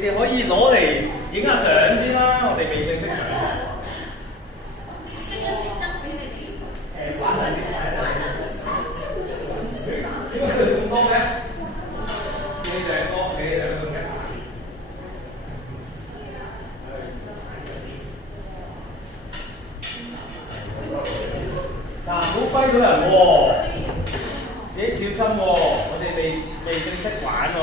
哋可以攞嚟影下相先啦，我哋未正式上。熄得俾你哋。玩下先，點解佢哋咁多嘅？你哋多，你哋兩個嘅。嗱，唔好揮到人喎，自己小心喎，我哋未正式玩喎。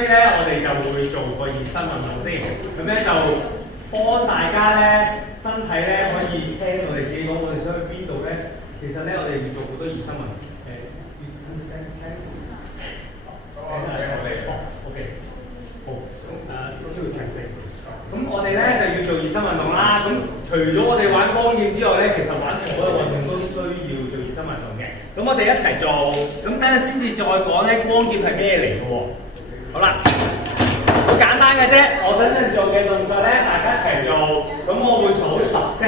以咧我哋就會做個熱身運動先，咁咧就幫大家咧身體咧可以聽我哋自己講，我哋想去邊度咧。其實咧我哋要做好多熱身運動。OK， 好，都需要提醒。咁我哋咧就要做熱身運動啦。咁除咗我哋玩光劍之外咧，其實玩所有運動都需要做熱身運動嘅。咁我哋一齊做，咁等陣先至再講咧光劍係咩嚟嘅喎。好啦，好簡單嘅啫。我等陣做嘅動作咧，大家一齊做。咁我會數10聲，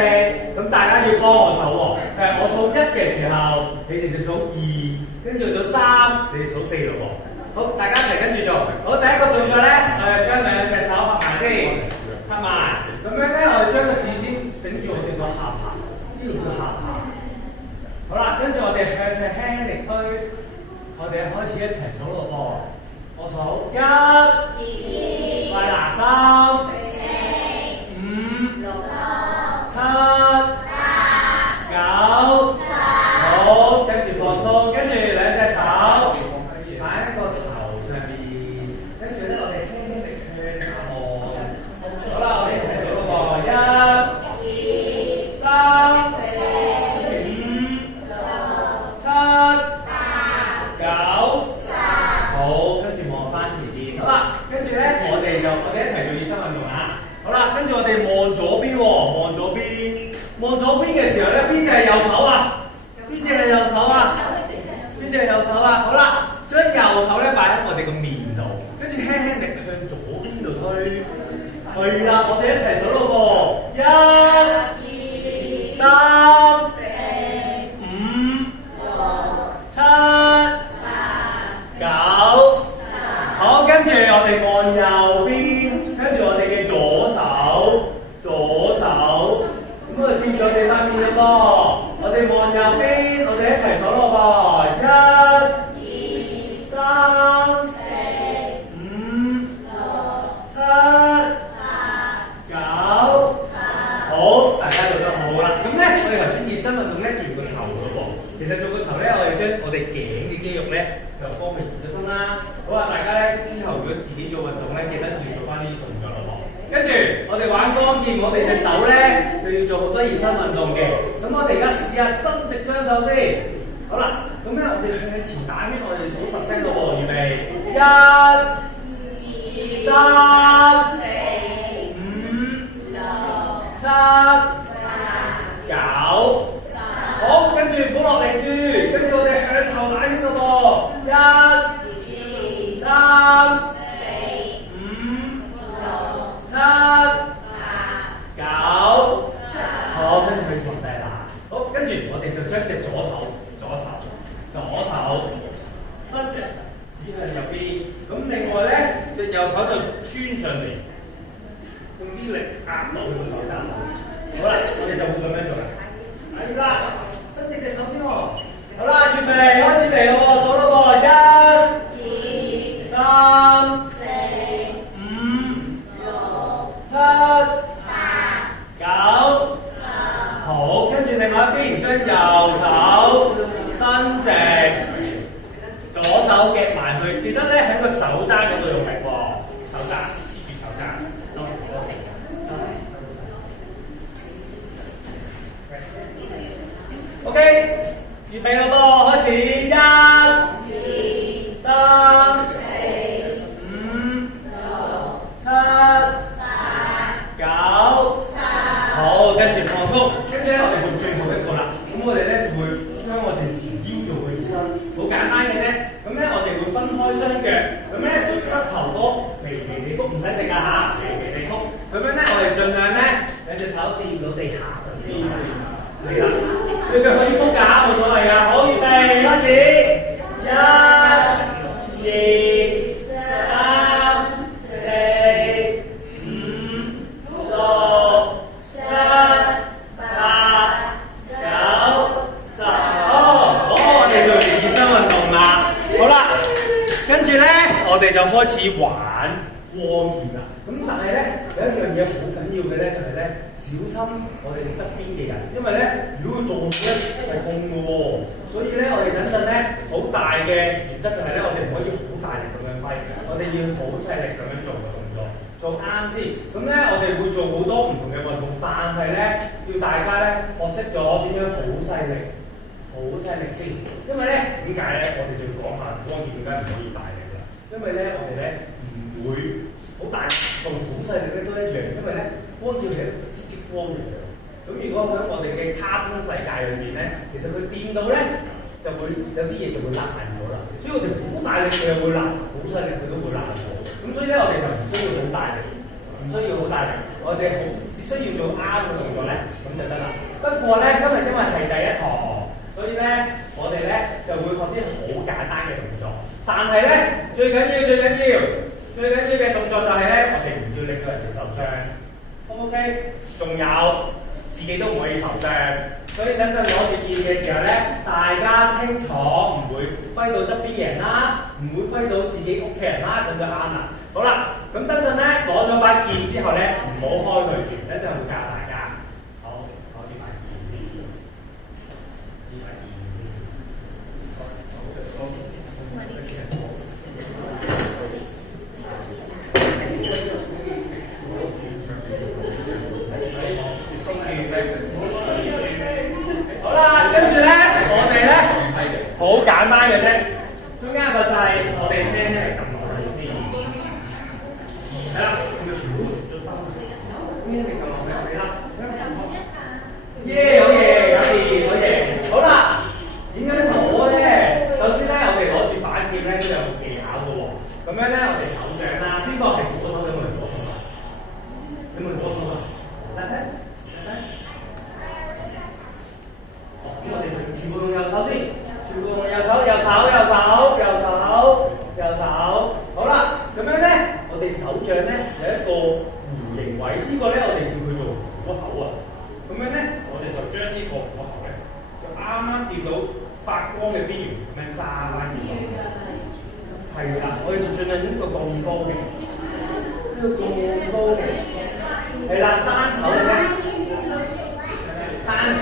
咁大家要幫我數喎。就係我數1嘅時候，你哋就數2，跟住數3，你哋數4咯喎。好，大家一齊跟住做。好，第一個動作咧，我哋將兩隻手合埋先，合埋。咁樣咧，我哋將個指先頂住我哋個下巴，呢度個下巴。好啦，跟住我哋向上輕輕力推，我哋開始一齊數咯噃。我數1、2，快拿3、4、5、6、7、8、9、10。好，跟住放鬆，跟住兩隻手。擺喺個頭上邊，跟住咧我哋輕輕地向下望。好啦，我哋一齊做咯噃，1、2、3、4、5、6、7、8、9、10。好，跟住望翻前邊。好啦，跟住咧我哋一齊做熱身運動啦。好啦，跟住我哋望左邊喎，望左邊。望左邊嘅時候咧，邊隻係右手啊？邊隻係右手啊？邊隻係右手啊？好啦。將右手咧擺喺我哋個面度，跟住輕輕地向左邊度推，係啦，我哋一齊數咯噃，1、2、3、4、5、6、7、8、9、10。好，跟住我哋望右邊，跟住我哋嘅左手，咁我哋見咗地塊面啦噃，我哋望右邊，我哋一齊數咯噃，1、3、4、5、6、7、8、9、10。好，大家做得好啦。咁咧，我哋頭先熱身運動咧做個頭嘅喎。其實做個頭咧，我哋將我哋頸嘅肌肉咧就方便熱咗身啦。好啊，大家咧之後如果自己做運動咧，記得要做翻呢啲動作咯喎。跟住我哋玩光劍，我哋隻手咧就要做好多熱身運動嘅。咁我哋而家試下伸直雙手先。好啦，咁咧我哋向前打圈，我哋數10聲咯喎，預備1、2、3、4、5、6、7、8、9、10。好，跟住唔好落嚟住，跟住我哋向後打圈咯喎，1、2、3、4、5、6、7、8、9、10。好，跟住佢放低啦。好，跟住我哋就將隻左手伸直指向右邊，咁另外咧隻右手就穿上嚟，用啲力壓落去個手踭度。好啦，我哋就會咁樣做啦。係啦，伸直隻手先喎。好啦，預備開始嚟咯喎，數咯喎，1、2、3、4、5、6、7、8、9、10。好，跟住另外一邊將右手伸直。左手夾埋去，記得咧喺個手踭嗰度用力喎，手踭黐住手踭。OK， 預備咯噃，開始1、2、3、4、5、6、7、8、9、10。好，跟住放鬆，跟住咧我哋做最後一個啦。咁我哋咧就會將我哋條腰做個熱身，好簡單嘅啫。咁咧我哋會分開雙腳，咁咧就膝頭哥微微地曲，唔使直啊嚇，微微地曲。咁樣咧我哋盡量咧兩隻手掂到地下就掂啦。係啦，你腳可以曲㗎，冇所謂㗎。好，預備開始，1、2、3、4、5、6、7、8、9、10。好，我哋做完熱身運動啦。好啦，跟住咧，我哋就開始玩光劍啦。咁但係咧有一樣嘢好緊要嘅咧，就係咧時心我哋側邊嘅人，因為咧如果佢撞到咧係痛嘅喎，所以咧我哋等陣咧好大嘅原則就係咧我哋唔可以好大力咁樣揮，我哋要好細力咁樣做嘅動作，做啱先。咁咧我哋會做好多唔同嘅運動，但係咧要大家咧學識咗點樣好細力。好細力先，因為咧點解咧？我哋就要講下光劍點解唔可以大力啦。因為咧我哋咧唔會好大力同好細力咧都一樣，因為咧光劍係一個刺激光嚟嘅。咁如果喺我哋嘅卡通世界裏邊咧，其實佢掂到咧就會有啲嘢就會爛咗啦。所以我哋好大力佢又會爛，好細力佢都會爛咗。咁所以咧我哋就唔需要好大力，唔需要好大力，我哋只需要做啱嘅動作咧咁就得啦。不過咧今日因為係第一堂。所以咧，我哋咧就會學啲好簡單嘅動作，但係咧最緊要嘅動作就係咧，我哋唔要令到人哋受傷。OK， 仲有自己都唔可以受傷。所以等陣攞住劍嘅時候咧，大家清楚唔會揮到側邊嘅人啦，唔會揮到自己屋企人啦，咁就啱啦。好啦，咁等陣咧攞咗把劍之後咧，唔好開佢住，等陣會教大家。好啦，跟住咧，我哋咧好簡單嘅啫，中間個掣我哋輕輕嚟撳落去先，係啦，咁就全部都做得，輕輕嚟撳落去，係啦，耶，好嘢，好嘢，好啦，點樣攞咧？首先咧，我哋攞住把劍咧都有技巧嘅喎，咁樣咧我哋手掌啦，邊個係左手，有冇人左手啊？有冇人左手啊？嚟睇。咁我哋全部用右手先，全部用右手。好啦，咁樣咧，我哋手掌咧有一個弧形位，呢個咧我哋叫佢做虎口啊。咁樣咧，我哋就將呢個虎口咧，就啱啱掂到發光嘅邊緣，咁樣揸翻住。係啦，我哋就盡量呢個咁高嘅，呢個咁高嘅，係啦，單手嘅啫，單手。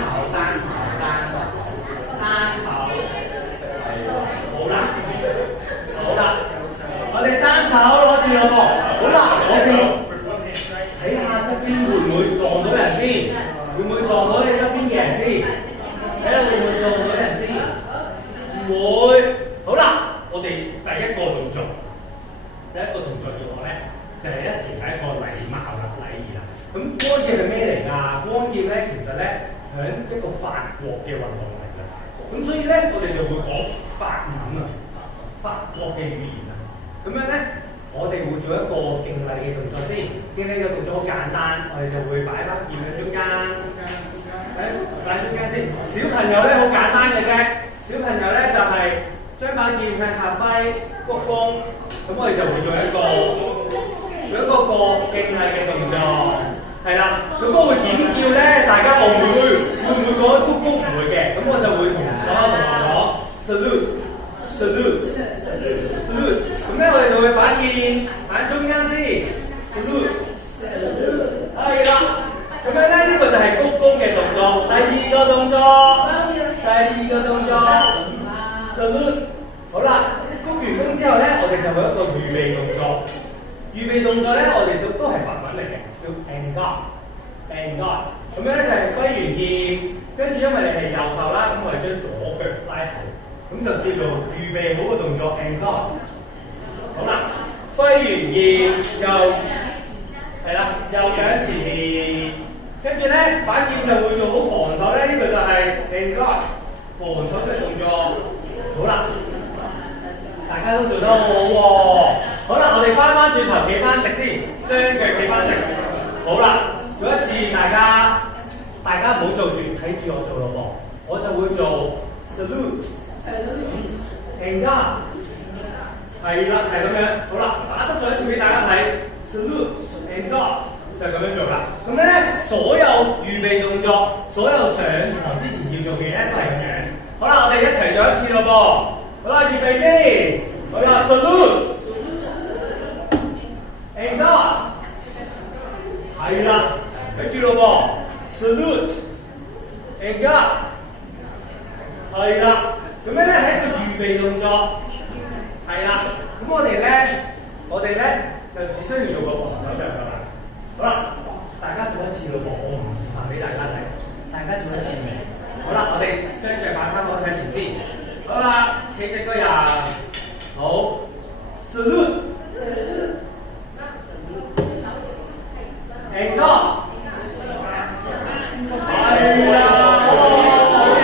我哋單手攞住咯噃，好啦，我哋睇下側邊會唔會撞到人先，會唔會撞到你側邊嘅人先？睇下會唔會撞到人先？唔會。好啦，我哋第一個動作要學咧，就係咧，其實係一個禮貌啦、禮儀啦。咁光劍係咩嚟㗎？光劍咧，其實咧係一個法國嘅運動嚟㗎。咁所以咧，我哋就會講法文啊，法國嘅語言啊。咁樣咧，我哋會做一個敬禮嘅動作先。敬禮嘅動作好簡單，我哋就會擺把劍喺中間，擺中間先。小朋友咧好簡單嘅啫，小朋友咧就係將把劍向下揮，鞠躬，咁我哋就會做一個敬禮嘅動作，係啦。咁我會點叫咧？大家會唔會講鞠躬？唔會嘅，咁我就會同所有同學講 salute。咁咧，我哋就會把劍喺中間先 salute， 係啦。咁樣咧，呢個就係鞠躬嘅動作。第二個動作 salute。好啦，鞠完躬之後咧，我哋就會一個預備動作。預備動作咧，我哋都係法文嚟嘅，叫 en garde。咁樣咧就係揮完劍，跟住因為你係右手啦，咁我哋將左腳拉後，咁就叫做預備好個動作 en garde。好啦，揮完劍係啦，右掌前面，跟住咧把劍就會做好防守咧，呢個就係 en garde 防守嘅動作。好啦，大家都做得好好喎。好啦，我哋翻轉頭企翻直先，雙腳企翻直。好啦，做一次，大家唔好做住，睇住我做咯噃。我就會做 salute，en garde。係啦，就係咁樣。好啦，打側咗一次俾大家睇 ，salute，en garde，就係咁樣做啦。咁咧，所有預備動作，所有上台之前要做嘅嘢都係咁樣。好啦，我哋一齊做一次咯噃。好啦，預備先。好啦 ，salute，en garde。係啦，睇住咯噃。我哋咧就只需要做個防守就得啦。好啦，大家做一次咯噃，我唔示範俾大家睇，大家做一次。好啦，我哋雙腳擺翻好喺前先。好啦，企直個人，好 ，salute。and go。係啊，好嘅，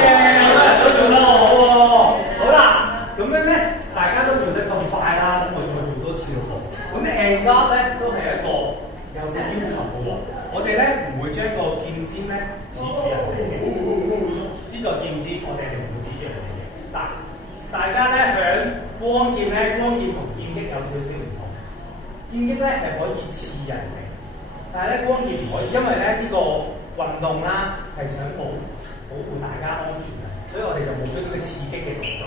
好多人都做得好喎。好啦，咁樣咧，大家都做得咁快啦，咁我再做多次咯噃。咁 and go 咧都係一個有個要求嘅喎。我哋咧唔會將個劍尖咧指住人哋嘅。呢個劍尖我哋係唔會指住人哋嘅。嗱，大家咧響光劍咧，光劍同劍擊有少少唔同。劍擊咧係可以刺人嘅。但係咧光劍唔可以，因為咧呢個運動啦係想保護大家安全嘅，所以我哋就冇咗呢個刺激嘅動作。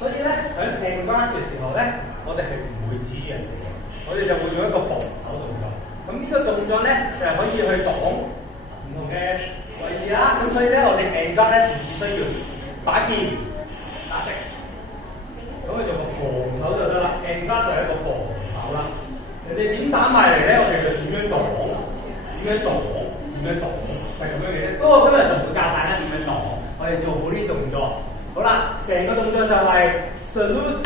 所以咧喺 hand guard 嘅時候咧，我哋係唔會指住人哋嘅，我哋就會做一個防守動作。咁呢個動作咧就係可以去擋唔同嘅位置啦。咁所以咧我哋 hand guard 咧只需要把劍打直，咁去做個防守就得啦。hand guard 就係一個防守啦。人哋點打埋嚟咧，我哋就點樣擋，點樣擋，點樣擋，就係咁樣嘅啫。不過今日就唔會教大家點樣擋，我哋做好呢啲動作。好啦，成個動作就係 salute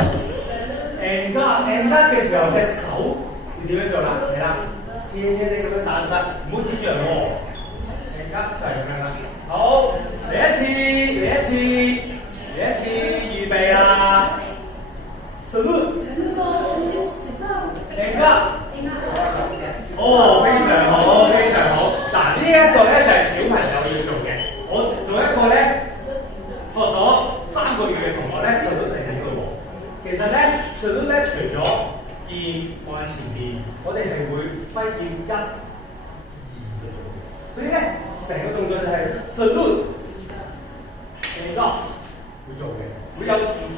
and guard。and guard 嘅時候隻手要點樣做啦？係啦，斜斜地咁樣打就得，唔好指住人喎。and guard 就係咁樣啦。好，嚟一次，預備啦 ，salute。and guard。哦，非常好，非常好。嗱，呢一個咧就係小朋友要做嘅。我做一個咧，學咗3個月嘅同學咧，salute嚟嘅喎。其實咧，salute咧除咗劍放喺前面，我哋係會揮劍1、2嘅。所以咧，成個動作就係 salute and guard 會做嘅，會有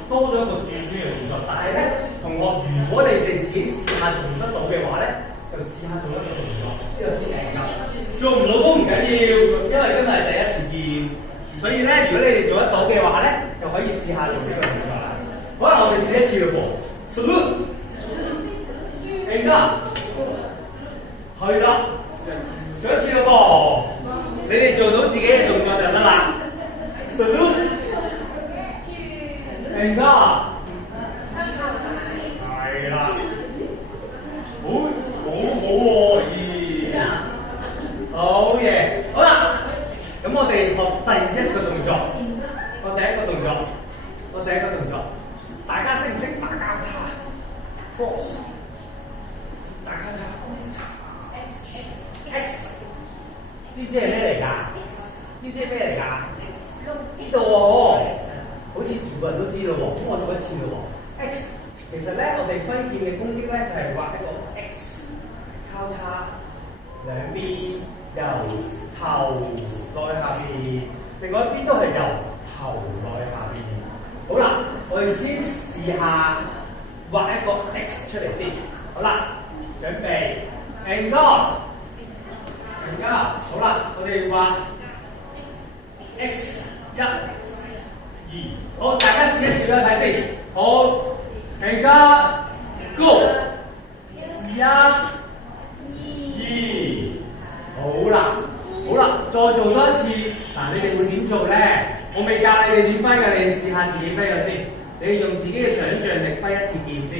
多咗一個轉圈嘅動作。但係咧，同學，如果你哋自己試下做得到嘅話咧，就試下做一個動作，之後先嚟㗎。做唔到都唔緊要，因為今日係第一次見，所以咧，如果你哋做得到嘅話咧，就可以試下做呢個動作啦。好啦，我哋試一次咯噃 ，salute，and guard，係啦，做一次咯噃，你哋做到自己嘅動作就得啦 ，salute，and guard，係啦。好喎，好嘢，好啦，咁我哋學第一個動作，大家識唔識打交叉 ？Cross， 打交叉 X， 知唔知係咩嚟㗎？呢度喎，好似全部人都知道喎，咁我做一次咯喎 ，X， 其實咧我哋揮劍嘅攻擊咧就係畫一個 X。交叉兩邊由頭落去下邊，另外一邊都係由頭落去下邊。好啦，我哋先試下畫一個 X 出嚟先。好啦，準備 and guard。好啦，我哋畫 X 1、2。好，大家試一試啦，睇先。好 and guard go 1。好啦，再做多一次。嗱，你哋會點做咧？我未教你哋點揮㗎，你哋試下自己揮咗先。你哋用自己嘅想像力揮一次劍先。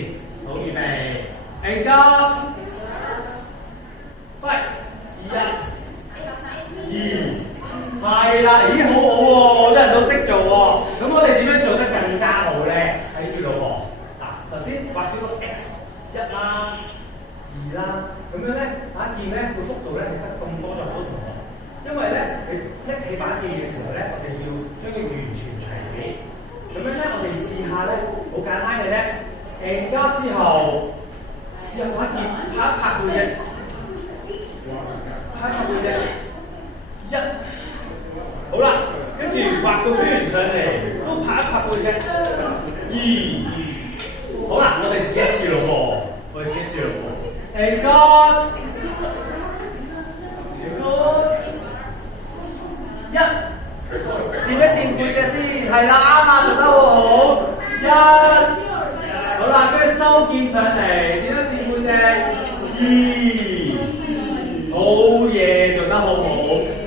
好，預備 and guard， 揮1、2，係啦，咦，好好喎，好多人都識做喎。咁我哋點樣做得更加好咧？睇住咯喎。嗱，頭先畫咗個 X 1啦、2啦，咁樣咧打劍咧個幅度咧係得咁多就好同學。因為咧，你拎起把劍嘅時候咧，我哋要將佢完全提起。咁樣咧，我哋試下咧，好簡單嘅啫。and guard之後，試下把劍拍一拍佢啫，拍一拍佢啫。1，好啦，跟住畫個圈上嚟，都拍一拍佢啫。2，好啦，我哋試一次咯喎，and guard。掂一掂背脊先，係啦，啱啊，做得好好。1，好啦，跟住收刀劍上嚟，點樣掂背脊？好嘢，做得好好。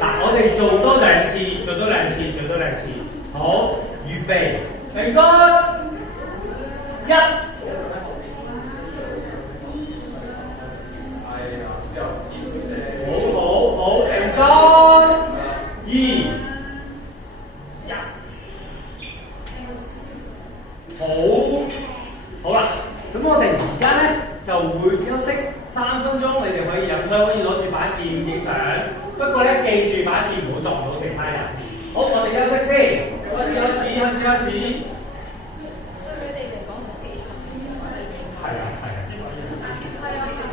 嗱，我哋做多兩次，做多兩次。好，預備，成功。一。好，成功。二。好啦，咁我哋而家咧就會休息3分鐘，你哋可以飲水，可以攞住把劍影相。不過咧，記住把劍唔好撞到其他人。好，我哋休息先，開始。對你哋嚟講好技巧。係啊。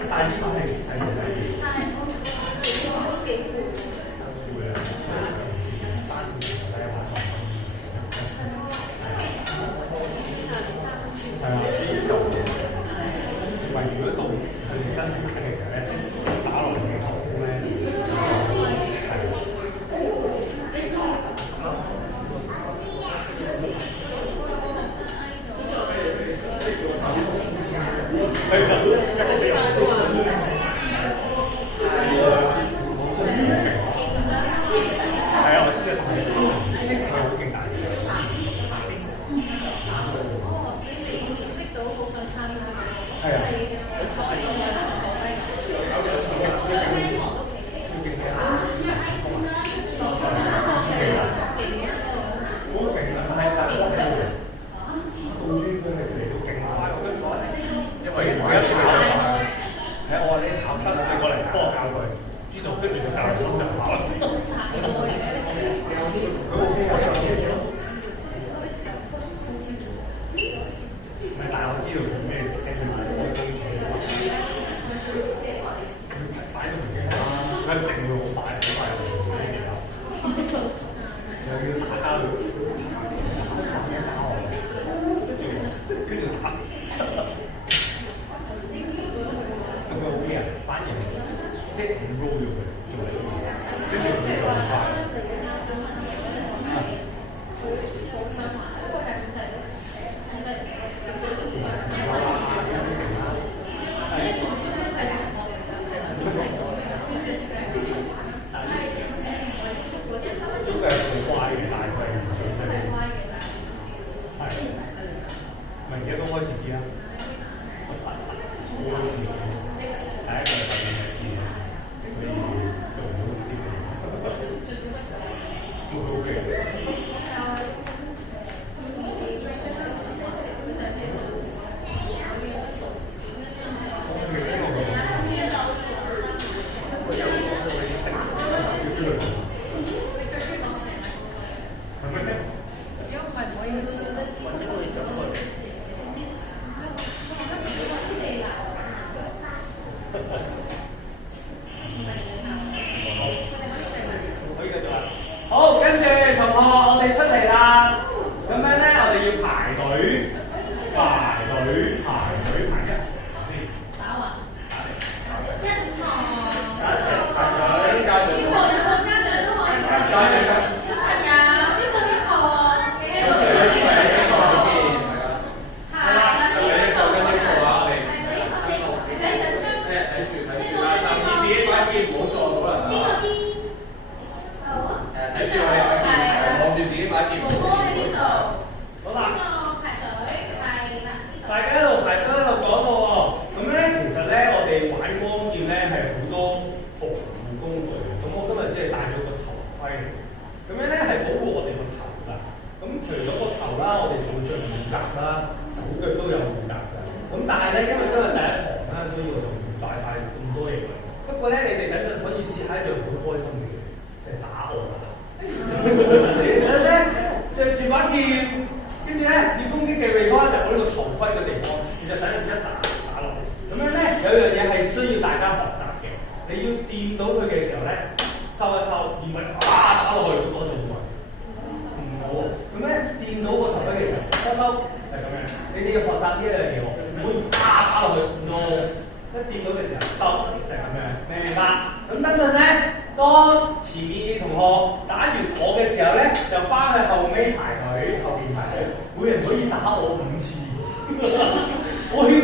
但係呢個係細路仔。但係我都幾攰。攰啊！單字同大家玩下。係啊，呢度為如果到佢哋真係打嘅時候咧，打落嚟嘅頭咧，係啊，我知道，即係佢好勁大嘅。係啊。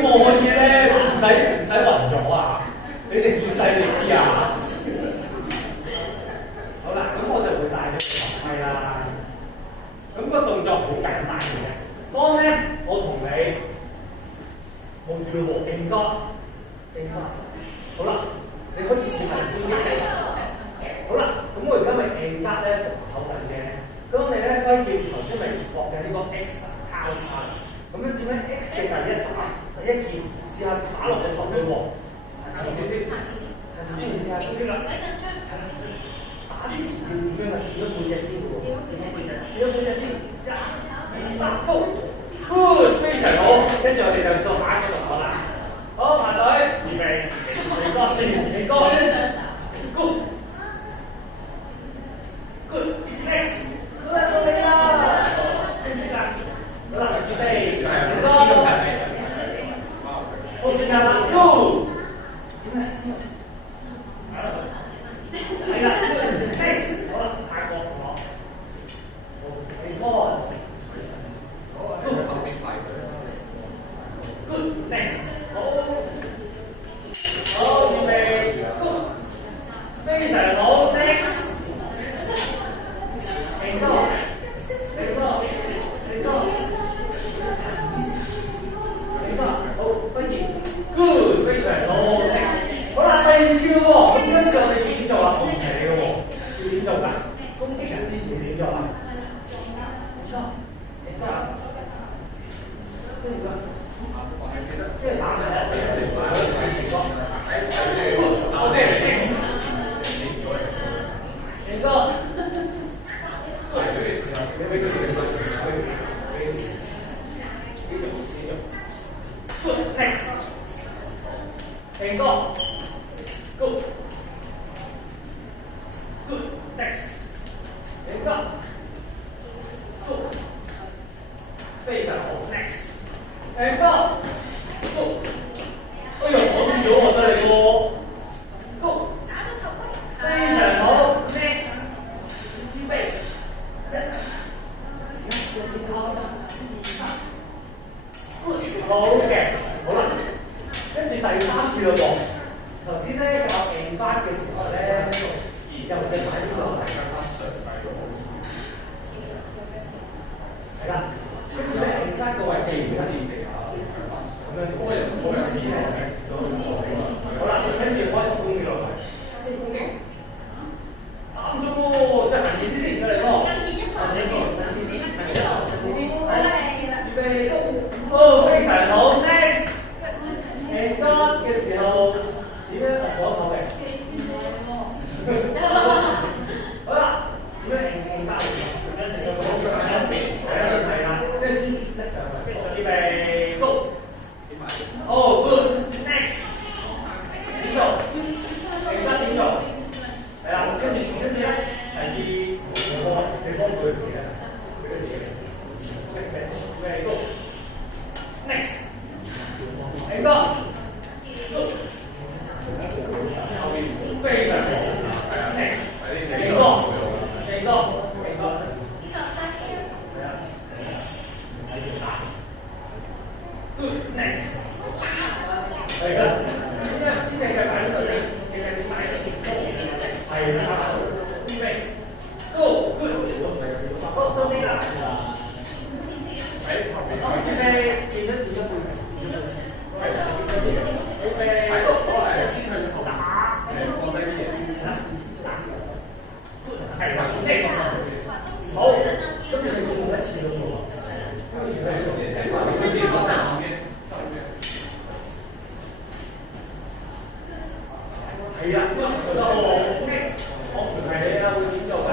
望嗰啲咧，唔使暈咗啊！你哋要細力啲啊！好啦，咁我就會帶咗個頭盔啦。咁個動作好簡單嘅。當咧我同你望住個鑊應該，好啦，你可以試下邊一個。好啦，咁我而家咪應該咧防守緊嘅。當你咧揮劍頭先咪學嘅呢個 X 交叉，咁樣點樣 X 嘅第一劍試下打落去頭嘅鑊，係咪先？係咪先？試下先啦。打之前要點樣啊？點咗背脊先喎。點咗背脊先。1、2、3，Go！ Good， 非常好。跟住我哋就到下一個動作啦。好，排隊，預備，嚟個先，嚟個。Go！ Good， next， 好啦，到你啦。識唔識啊？好啦，預備，嚟個。好時間啦 ，Go！ 係啦 ，next， 好啦，下個我。嚟個。Good, next， 好，預備 ，Good， 非常好 ，next， 嚟個，好，分頁 ，Good， 非常好 ，next， 好啦，第二次咯喎，咁跟住我哋要點做啊？攻擊嚟嘅喎，要點做㗎？攻擊人之前點做啊？嚟個，跟住即係打嘅係好嘅，next， 嚟個，Good next， 嚟個 ，Good， Good next， 嚟個 ，Good， 非常好 ，next， 嚟個。哎呀，我見到我真係個，Go， 非常好 ，next， 預備，1、2、3，好嘅，好啦，跟住第三次咯喎，頭先咧教勁班嘅時候咧，又嘅買呢個係更加上位喎，係啦，跟住咧勁班個位置唔使地下。咁樣多人知嘅，好啦，跟住開始攻擊落嚟，攻擊，啱咗喎，即係行前啲先，再嚟多，行前啲，預備，Go， 非常好 ，next， and God 嘅時候點樣攞手嘅？好啦，點樣應交嚟？係啦，跟住先拎上去，預備 ，Go。Oh, good. Next， 點做？而家點做？係啦，跟住咧，你幫佢自己，Very good. Next， 嚟個 ，Good， 非常好。Next， 嚟個。Good, next。嚟啦！呢隻腳喺度先，隻腳點擺先？係啦，預備 ，Go， good， 好，到你啦。喺後邊。好，預備，變咗背。預備，好，先去頭打，放低啲嘢先。打。係啦 ，next。好，今日你做一次咯喎。係啊，做得好 ，next， 我唔係你啊，會點做㗎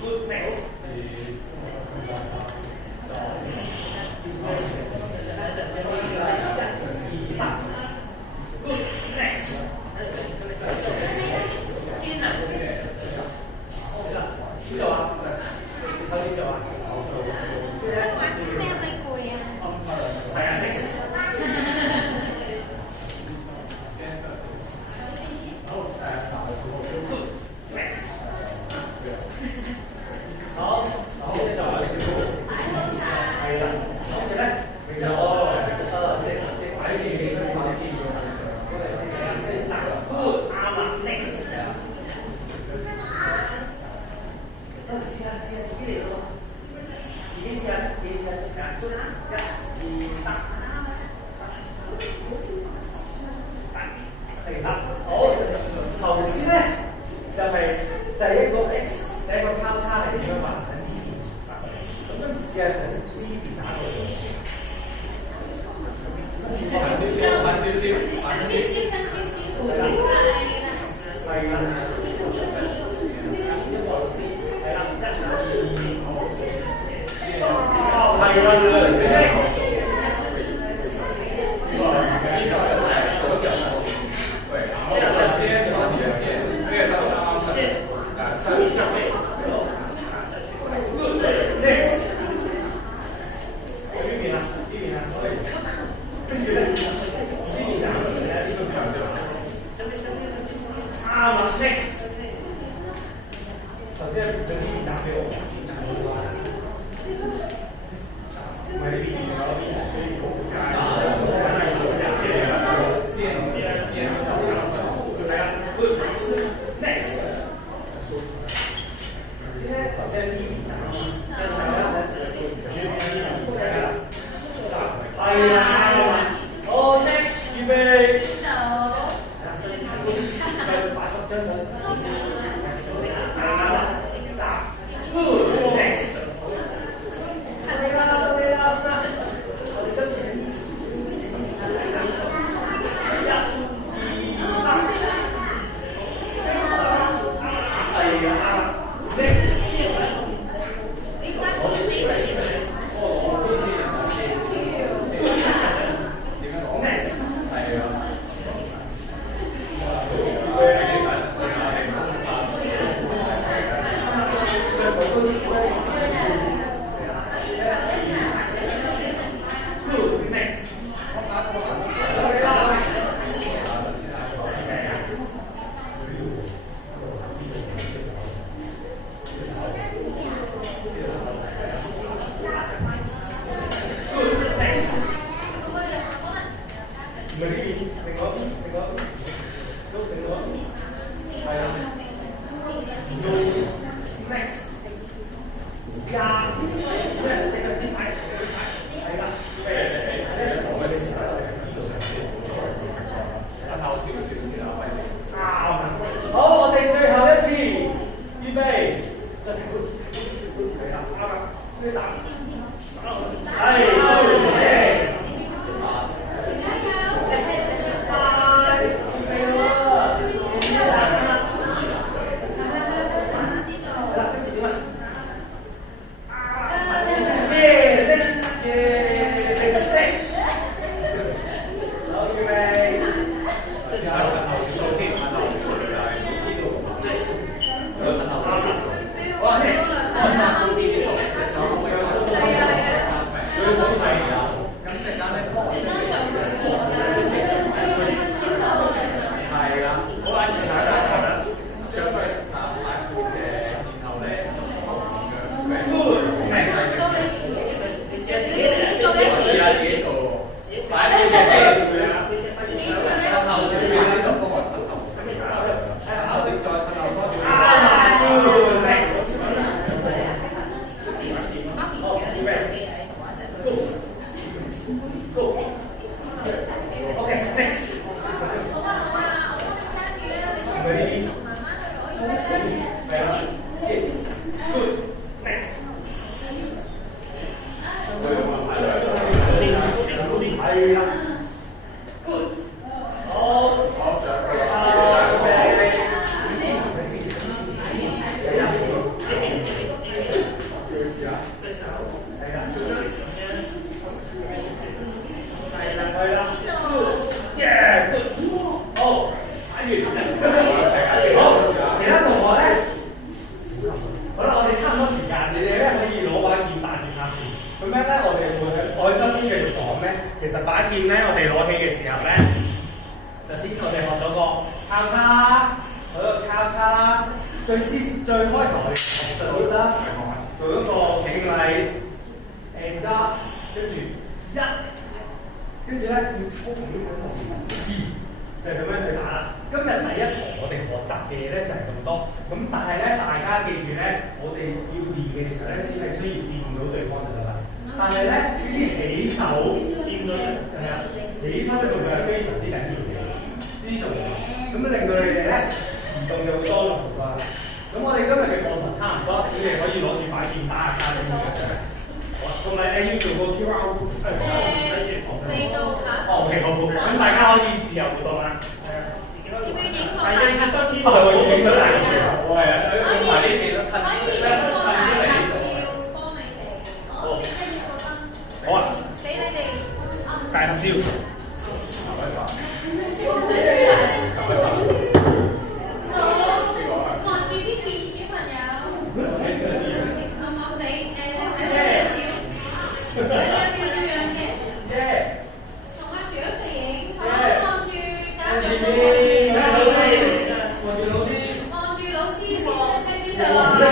？Good next。Good next。係啦，好，頭先咧就係第一個 X， 第一個交叉係點樣畫喺呢邊？咁今次試下喺呢邊打個樣。近少少，係啦，係啦，呢度咁令到你哋咧移動就會多咗好多啦。咁我哋今日嘅課堂差唔多，咁你可以攞住塊片打下卡咁樣嘅。好啦，同埋要做個 QR code， 未到下。哦，OK， 好，咁大家可以自由活動啦。要唔要影個大合照？係喎，要影個大合照，係啊，可以影個大合照幫你哋。我熄咗個燈。好啊。俾你哋大合照。望住啲片小朋友，暗暗地有少少樣嘅，同阿 Sir 一齊影，好望住家長都可以，望住老師黃色呢度，1、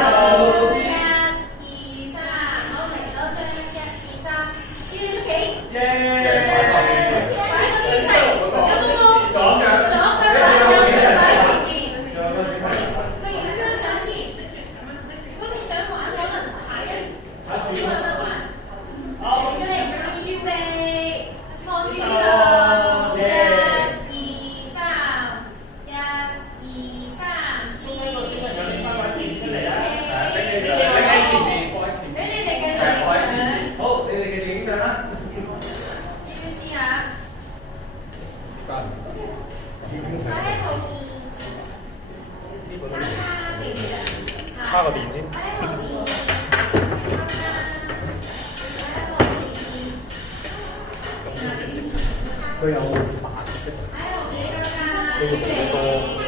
2、3，好嚟多張1、2、3，知你出奇？插個電先。佢有白色，佢用好多。